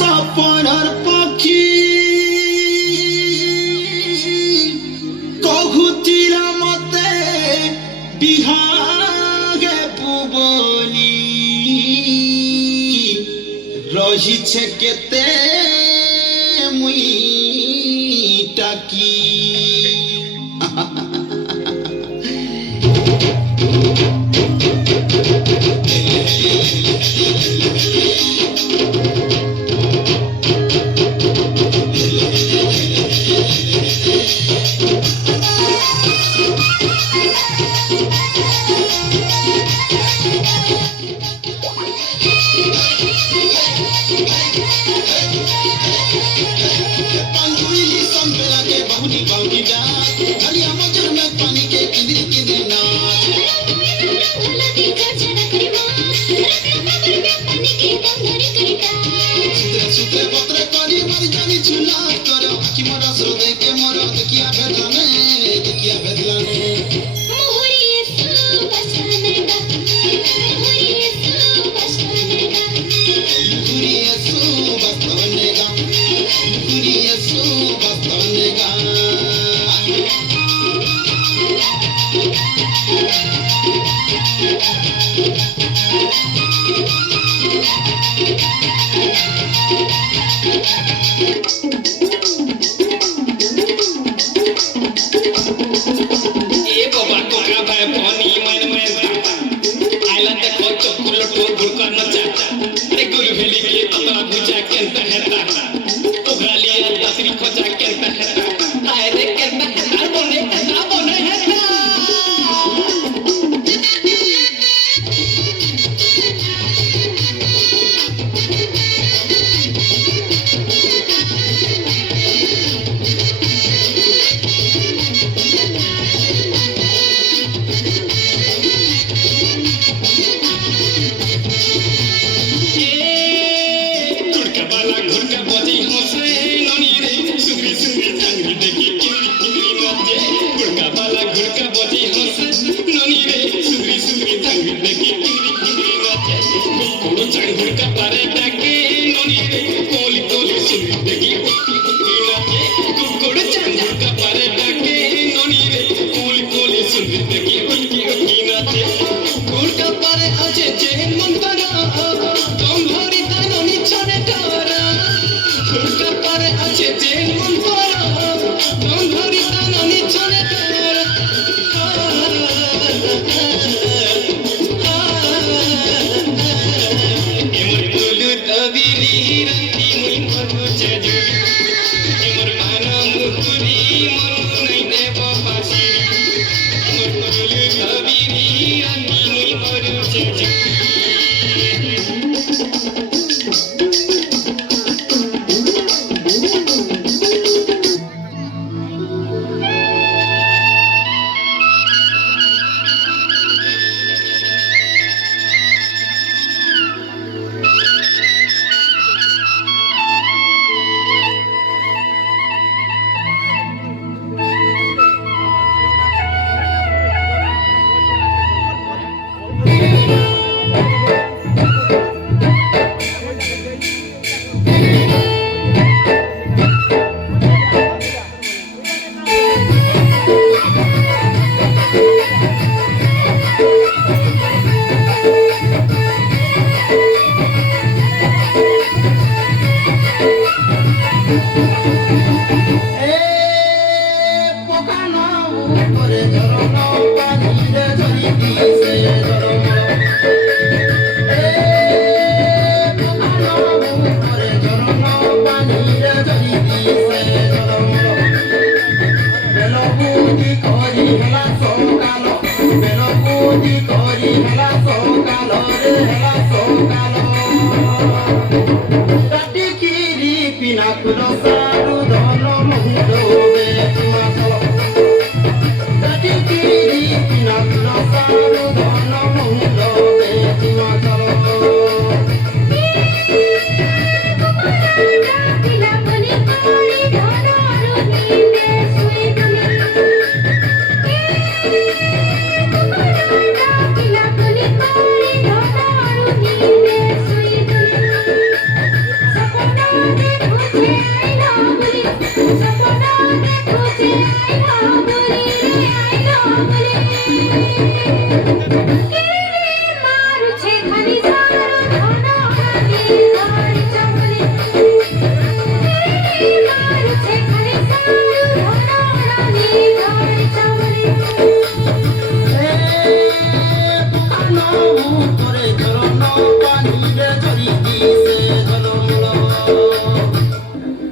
সপনার পাখি কহুতিরা মতে বিহাগে পুবলি রহিছে কেতে মুই টাকি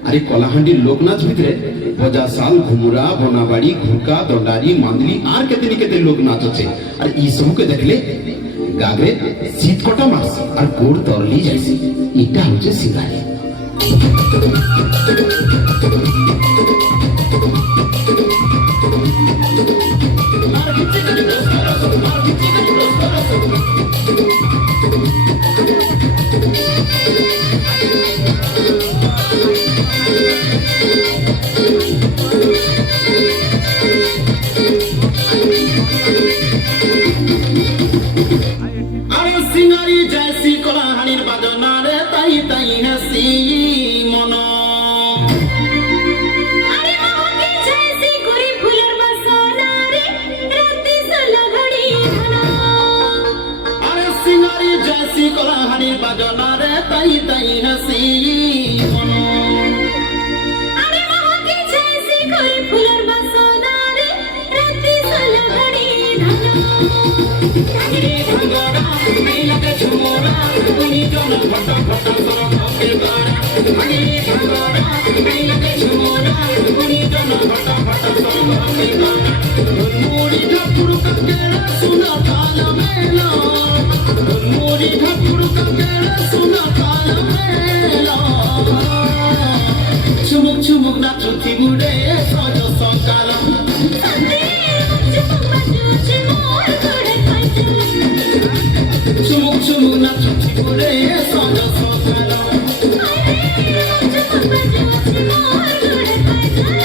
আরে কলাহান্ডির লোকনাচ ভিতরে বজাশাল ঘুমুরা বনাবাড়ি ঘুরকা দণ্ডারি মান্দলি আর কেতে লোক নাচ আছে আর এই সবকে দেখলে গাগরে শীত কটা মাস আর গোড় তরলি যাইছে এটা হচ্ছে সিঙ্গারি अरे सिंगारी जैसी कोलाहलीर बजना रे ताई ताई हसी मनो अरे मोहके जैसी गुरी फुलर बसना रे राती सलगड़ी धना अरे सिंगारी जैसी कोलाहलीर बजना रे ताई ताई हसी मनो अरे मोहके जैसी गुरी फुलर बसना रे राती सलगड़ी धना रे भंगोरा नहीं लगे झुमोरा उनी जन फटा फटा सर के गाना रे भंगोरा नहीं लगे झुमोरा उनी जन फटा फटा सर के गाना मुड़ी ठाकुर का केड़ा सुना थाल मेला मुड़ी ठाकुर का केड़ा सुना थाल मेला चुमुक चुमुक नाचुती बुड़े सजो सकाल संदे चुमुक बजू चिमोर गुड़े पैसे चुमुक चुमुक नाचुती बुड़े सजो सकाल चुमुक बजू चिमोर गुड़े पैसे